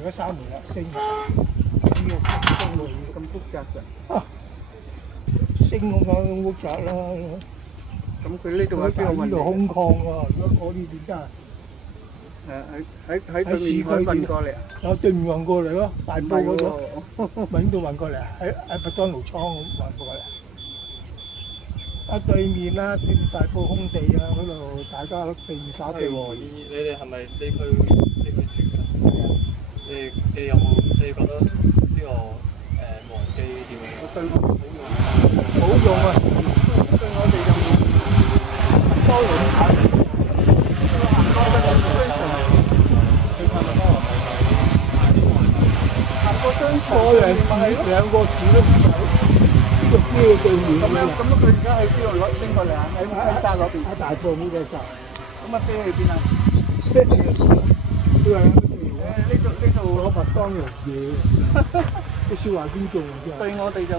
咗3年啦，升呢個升落去咁複雜㗎。升咁樣複雜啦。咁佢呢度喺邊度運嚟？呢度空曠喎，如果我呢邊真係喺對面海運過嚟啊！有對面運過嚟咯，大埔嗰度度。揾到運過嚟，喺麥當勞倉咁運過嚟。對面啦，對面大埔空地啊，嗰度大家對面打地喎。你哋係咪呢區住㗎？你有冇你覺得呢個無人機點樣？對我好用啊！對我哋就多用下。行多得咁追常。行過商場兩個字都唔使，呢個遮對面。咁佢而家喺邊度攞拎過嚟啊？喺沙嗰邊。喺大埔呢個站。咁啊飛去邊啊？都係呢度攞麥當勞嘢，啲説話邊做㗎？對我哋就。